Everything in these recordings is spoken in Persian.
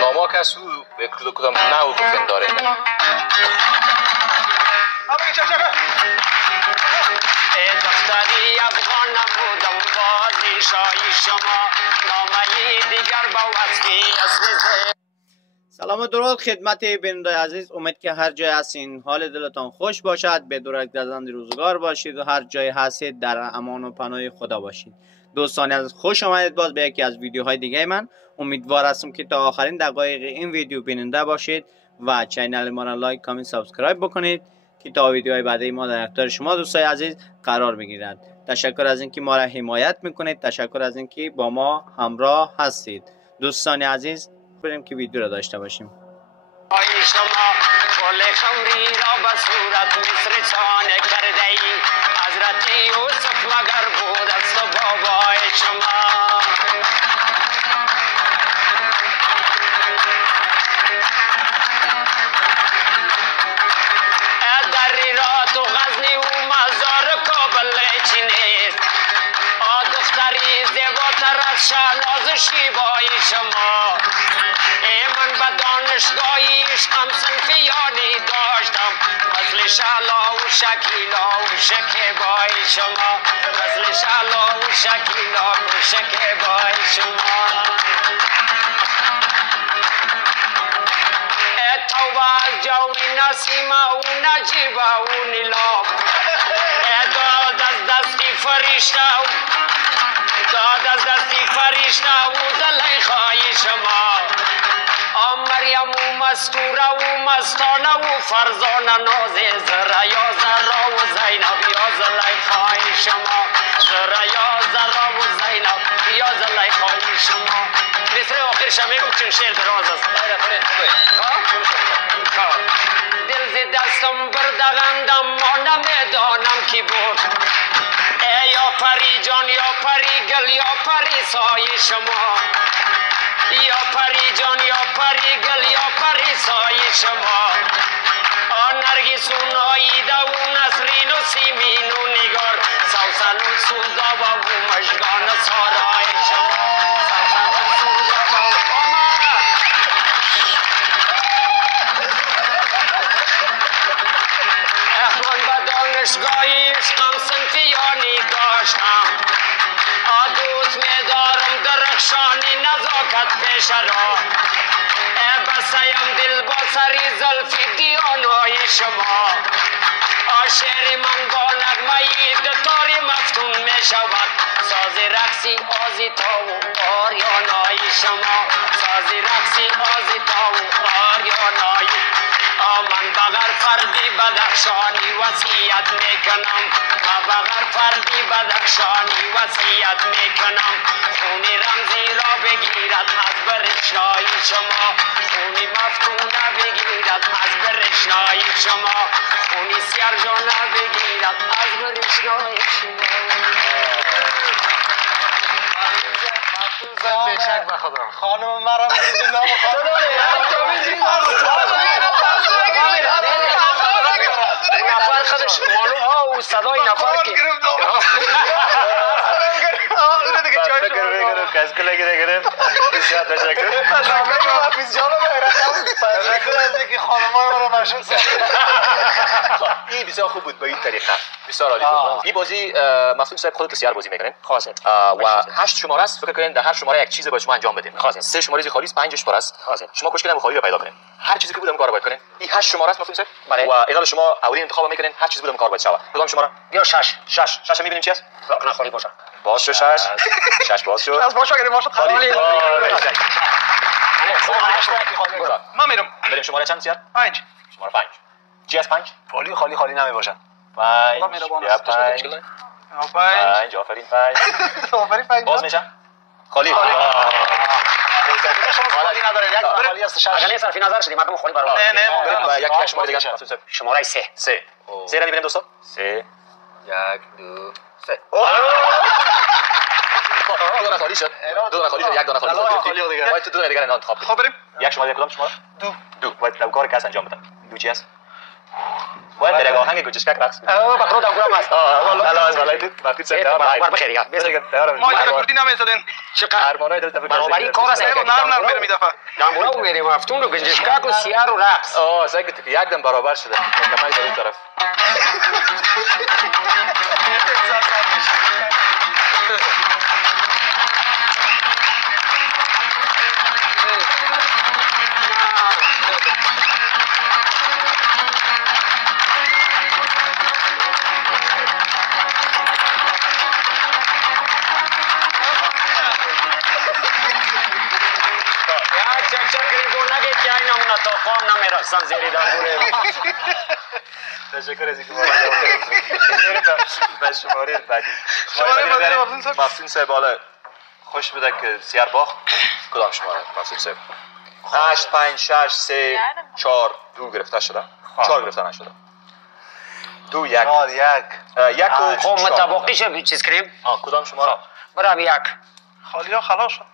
ناماک از او به کدام نو پنداره دختری افغان نبودم بازی شای شما نامه دیگر با وصفی اصلی. سلام و درود خدمت بیننده عزیز، امید که هر جای هستین حال دلتان خوش باشد، به درک دزند روزگار باشید و هر جای هستید در امان و پناه خدا باشید. دوستان عزیز خوش آمدید باز به یکی از ویدیوهای دیگه من. امیدوار هستم که تا آخرین دقایق این ویدیو بیننده باشید و چینل ما را لایک کامنت سابسکرایب بکنید که تا ویدیوهای بعدی ما در اختیار شما دوستای عزیز قرار بگیرد. تشکر از اینکه ما را حمایت میکنید، تشکر از اینکه با ما همراه هستید. دوستان عزیز بریم که ویدیو را داشته باشیم. شما گل خمری را به صورت مصر چانه کرده ای، حضرت یوسف مگر بود است بابای شما. دری را تو غزنی و مزار کابل چینید، دختری زیباتر از شهناز شیبای شما. من به دانشگاهی عشقم صنفیانی داشتم، مثل شعلا و شکیلا و شکیبای شما، مثل شعلا و شکیلا و شکیبای شما. توبه از جوی نسیمه و نجیبه و نیلام، داد از دستی فرشته داد از دستی فرشته و زلیخای شما. مریم و مستوره و مستانه و فرزانه ناز زره یا زره و زینب یا زلیخای شما، زره یا زره و زینب یا زلیخای شما. مصر آخر شمیگم چون شعر دراز است. دل ز دستم بردغندم ما نمیدانم کی بود، یا پری جان یا پری گل یا پری سای شما، یا پری جان یا پری گل یا پری سای شما. نرگس و ناییده و نسرین و سیمین و نگار، سوسن و سوزابا و مژگان سارای شما، سوسن و سوزابا و من به دانشگاهی عشقم صنفیانی داشتم، دوست می‌دارم درخشانی نزاکت پیش را. بسیم دل با سری زلفی دیانای شما، شعر من با نغمه‌ی دتاری مفتون می شود، ساز رقصی آزیتا و آریانای شما، ساز رقصی آزیتا و آریانای. من بغیر فردی بدخشانی وصیت میکنم، من بغیر فردی بدخشانی وصیت میکنم، خونی رمزی را بگیرد از برشنای شما، خونی مفتونه بگیرد از برشنای شما، خونی سیرجانه بگیرد از برشنای شما. بشک بخدا خانم مرم دیدی نام نفر خودش معلوم ها و صدای نفر که از کلا گرفت. بسیار تشکر. حافظ جان تشکر از اینکه خانم‌ها رو مشهور ساختید. این بسیار خوب بود. به این طریقه بسیار عالی بود. این بازی مفتون صاحب خودت سیار بازی میکنین خاصه و 8 شماره است. فکر کنین در هر شماره یک چیز با شما انجام بدین. خاصه 3 شماره خالی است، 5 پر است. خاصه شما کوشش کنید خالی رو پیدا کنین. هر چیزی که بودم کار باید کنین. این 8 شماره است مفتون صاحب. بله. و اینا شما اولین انتخاب میکنین، هر چیزی بودم کار باید شود. کدام شماره؟ یا 6 6 میبینیم چی است؟ نه خالی باشه. باز شد 6 باز شد. از باشه اگه باشه خالی. من میرم. بریم شماره چند سیار؟ 5 شماره 5. چی است 5؟ خالی نمی باشن. 5 یا 5 5 آفرین 5 آفرین 5 باز میشه خالی. خالی نداره یک خالی است 6. اگر نه صرفی نظر شدی مردم خالی برابر. نه یک شماره دیگه شماره 3 3 را میبینیم دوستان. 3 1 2 3 دو دانه خالی شد. یک دانه خالی شد. باید تو دو دانه دیگر انتخاب کنید. خب بریم. یک شماره کدام شماره؟ دو. باید کار کس انجام بدم. دو چی است؟ باید در یک آهنگ گوجشکک رقص کنیم. بخرو داورم است. الله از بالای مفید صاحب برابر بخیر یا ما اینجا کردی نمیزدن. چقدر ارمانای دلت فکر برابری کار است. نرم میرم میدفع. دامبورا و میریم افتون و گنجشکک و سیار و رقص. سعی که یک دم برابر شده. کمای در این طرف. تا خام نمیرسن زیری دامبوره. تشکر از اینکه ما به شماره بعدی. شماره بعدی مفتون صاحب حالا خوش بده که سیار باخت. کدام شماره مفتون صاحب؟ 8 5 6 3 4 2 گرفته شده. 4 گرفته نشده. 2 1 یک و خب متوقعش چیز کنیم؟ کدام شماره؟ برام یک. خالی ها خلاص شد.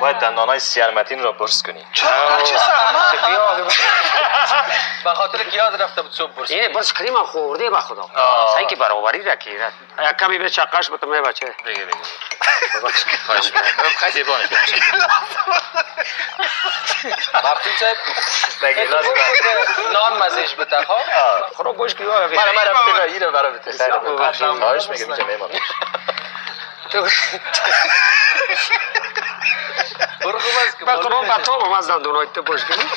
باید دندانای سیارمتین را برس کنی. چه سرما؟ به خاطر که یاد رفته بود صبح برس. اینه برس کریم هم خورده به خدا. سعی که برابری رکی. یک کمی به چقش بتونه بچه. بگه خواهش می‌کنم. خیلی بانه. مفتون صاحب بگه لازم. نان مزهش بده ها. خورو گوش کی وای. من اینو برای بده. خواهش می‌کنم که میمونم. برو خوب است که بخورم با تو هم از دندونای تو گوش کنی.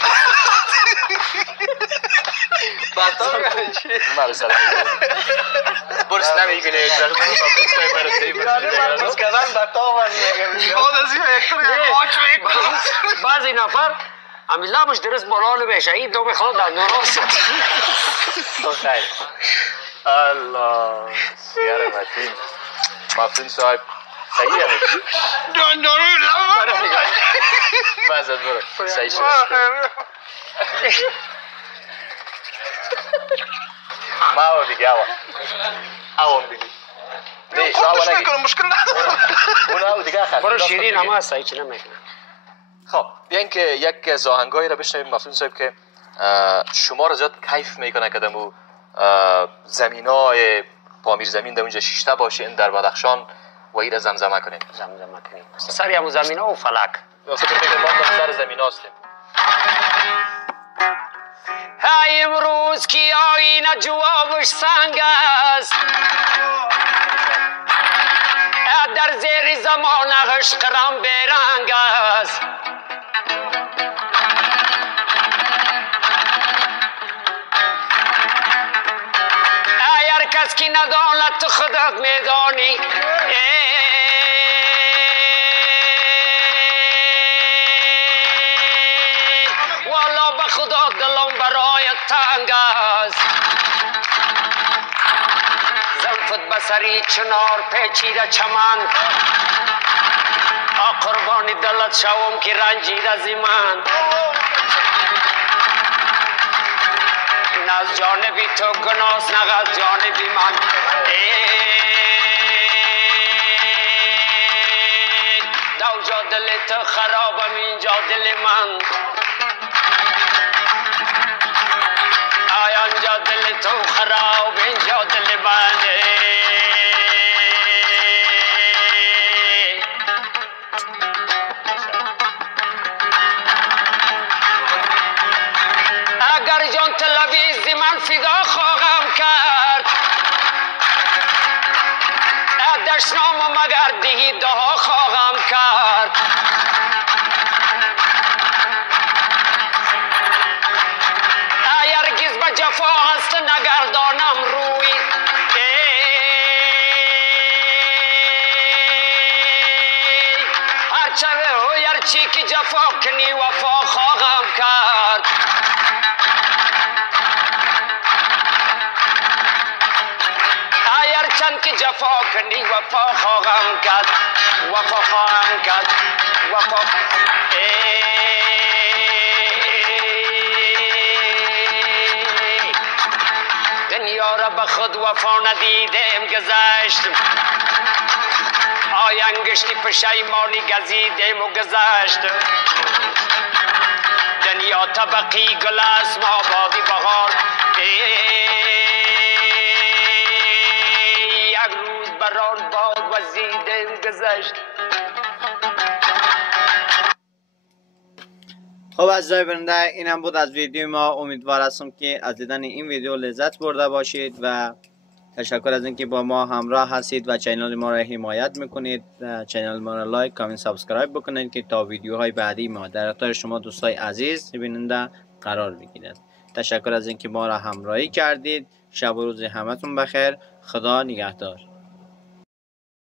باتا چی؟ مرا سلام. برس نمی‌کنه یک رقم مفتون صاحب برای تی برس. کردن باتا من میگم. بعد از این یک بعضی نفر امیلا مش درست برال بشه این دو بخواد دندون راست. خیر. الله سیارمتین. مفتون صاحب صحیح هست. دندانوی لام. بازد برو. صحیح شد. ما دیگه آوام دیگه. نه خودش میکنم مشکل نداره. اون دیگه خلاص. برو شیرین هم هست صحیح چی نمیکنه. خب بیاین که یک از آهنگایی را بشنویم مفتون صاحب که شما را زیاد کیف میکنه که دمو زمینای پامیر زمین در اونجا شیشته باشه این در بدخشان و این را زمزمه کنیم. زمزمه کنیم. سری همون زمینه و فلک. فکر میکنم ما سر زمین هستیم. های امروز کی آینه جوابش سنگ است در زیر زمانش قرم برنگ است اگر کس کی نداند تو خودت میدانی والا به خدا دلم برای تنگ است زلفت بسری چنار پیچیده چمن قربان دلت شوم که رنجیده زیمن این از جانبی تو گناس نه از جانبی من دوجا دل تو خرابم اینجا دل من آنجا دل تو خراب اینجا دل من اگر جان تلویزی من فدا خواهم کرد دشنام و مگر دهی دها خواهم کرد هرگز به جفا هست نگردانم روی هرچه و هرچی که جفا کنی وفا خواهم کرد هرچند که جفا کنی وفا خواهم کرد وفا خواهم کرد وفا دنیا را به خود وفا ندیدم گذشتم آینگشتی پشیمانی گزیدم و گذشتم دنیا طبقی گل است ما بادی بهار یک روز بران باد وزیدن گذشت. خب عزیزای بیننده، اینم بود از ویدیو ما. امیدوار هستم که از دیدن این ویدیو لذت برده باشید و تشکر از اینکه با ما همراه هستید و چینل ما را حمایت میکنید. چینل ما را لایک، کامنت، سابسکرایب بکنید که تا ویدیوهای بعدی ما در اختیار شما دوستای عزیز بیننده قرار بگیرد. تشکر از اینکه ما را همراهی کردید. شب و روز همتون بخیر. خدا نگهدار.